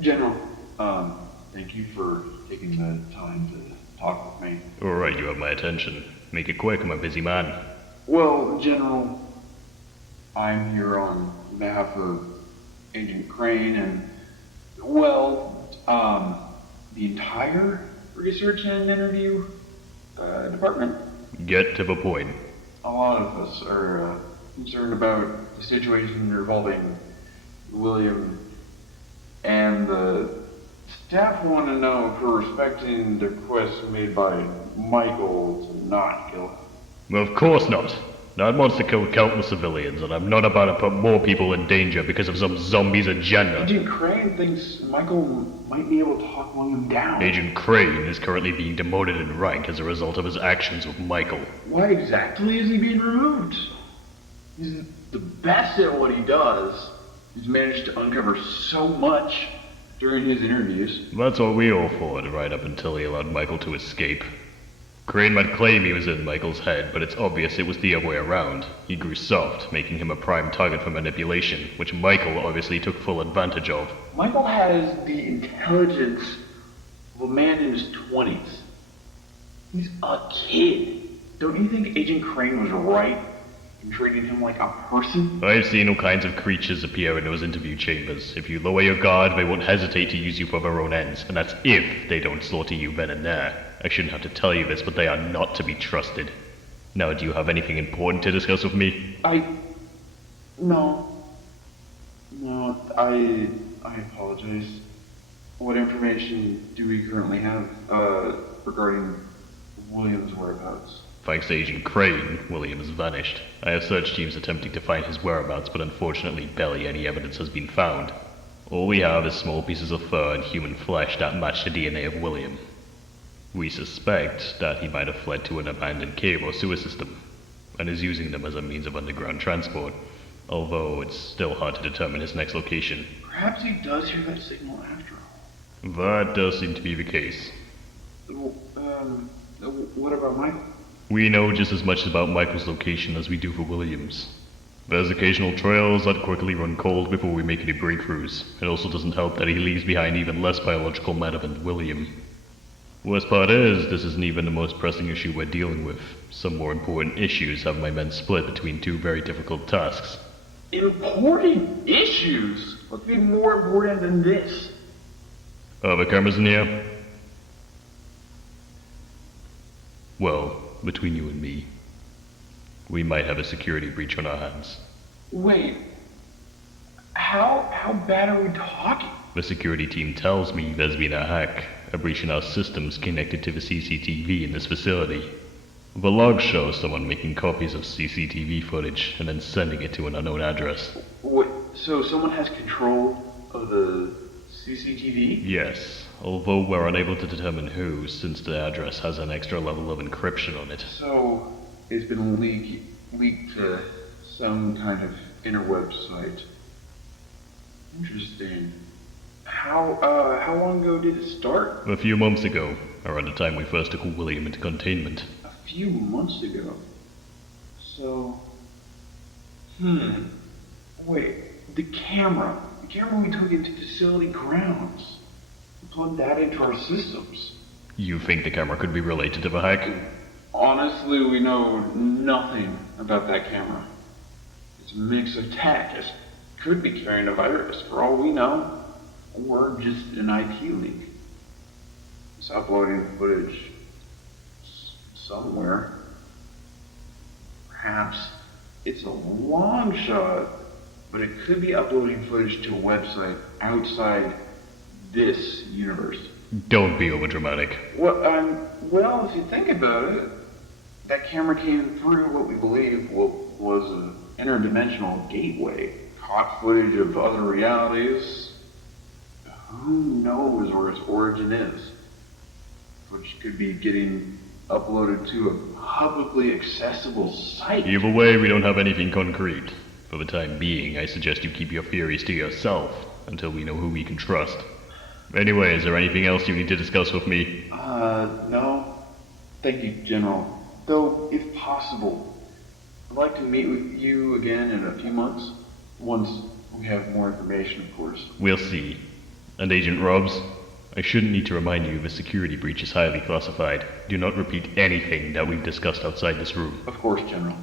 General, thank you for taking the time to talk with me. Alright, you have my attention. Make it quick, I'm a busy man. Well, General, I'm here on behalf of Agent Crane and, the entire research and interview department. Get to the point. A lot of us are concerned about the situation involving William, and the staff want to know if we're respecting the request made by Michael to not kill him. Well, of course not. That monster killed countless civilians, and I'm not about to put more people in danger because of some zombie's agenda. Agent Crane thinks Michael might be able to talk William down. Agent Crane is currently being demoted in rank as a result of his actions with Michael. Why exactly is he being removed? He's the best at what he does. He's managed to uncover so much during his interviews. That's what we all thought, right up until he allowed Michael to escape. Crane might claim he was in Michael's head, but it's obvious it was the other way around. He grew soft, making him a prime target for manipulation, which Michael obviously took full advantage of. Michael has the intelligence of a man in his 20s. He's a kid. Don't you think Agent Crane was right in treating him like a person? I've seen all kinds of creatures appear in those interview chambers. If you lower your guard, they won't hesitate to use you for their own ends, and that's if they don't slaughter you then and there. I shouldn't have to tell you this, but they are not to be trusted. Now, do you have anything important to discuss with me? No, I apologize. What information do we currently have, regarding William's whereabouts? Thanks to Agent Crane, William has vanished. I have search teams attempting to find his whereabouts, but unfortunately barely any evidence has been found. All we have is small pieces of fur and human flesh that match the DNA of William. We suspect that he might have fled to an abandoned cave or sewer system, and is using them as a means of underground transport, although it's still hard to determine his next location. Perhaps he does hear that signal after all. That does seem to be the case. What about Michael? We know just as much about Michael's location as we do for William's. There's occasional trails that quickly run cold before we make any breakthroughs. It also doesn't help that he leaves behind even less biological matter than William. Worst part is, this isn't even the most pressing issue we're dealing with. Some more important issues have my men split between two very difficult tasks. Important issues? What could be more important than this? Are the cameras in here? Well, between you and me, we might have a security breach on our hands. Wait, how bad are we talking? The security team tells me there's been a hack, a breach in our systems connected to the CCTV in this facility. The logs show someone making copies of CCTV footage and then sending it to an unknown address. Wait, so someone has control of the CCTV? Yes, although we're unable to determine who, since the address has an extra level of encryption on it. So, it's been leaked to some kind of interweb site. Interesting. How long ago did it start? A few months ago, around the time we first took William into containment. A few months ago. So, wait, the camera we took into facility grounds. We plugged that into our systems. You think the camera could be related to the hack? Honestly, we know nothing about that camera. It's a mix of tech. It could be carrying a virus, for all we know. Or just an IP leak. It's uploading footage somewhere. Perhaps it's a long shot, but it could be uploading footage to a website outside this universe. Don't be overdramatic. Well, if you think about it, that camera came through what we believe was an interdimensional gateway. Caught footage of other realities. Who knows where its origin is? Which could be getting uploaded to a publicly accessible site. Either way, we don't have anything concrete. For the time being, I suggest you keep your theories to yourself until we know who we can trust. Anyway, is there anything else you need to discuss with me? No. Thank you, General. Though, if possible, I'd like to meet with you again in a few months. Once we have more information, of course. We'll see. And Agent Robbs, I shouldn't need to remind you the security breach is highly classified. Do not repeat anything that we've discussed outside this room. Of course, General.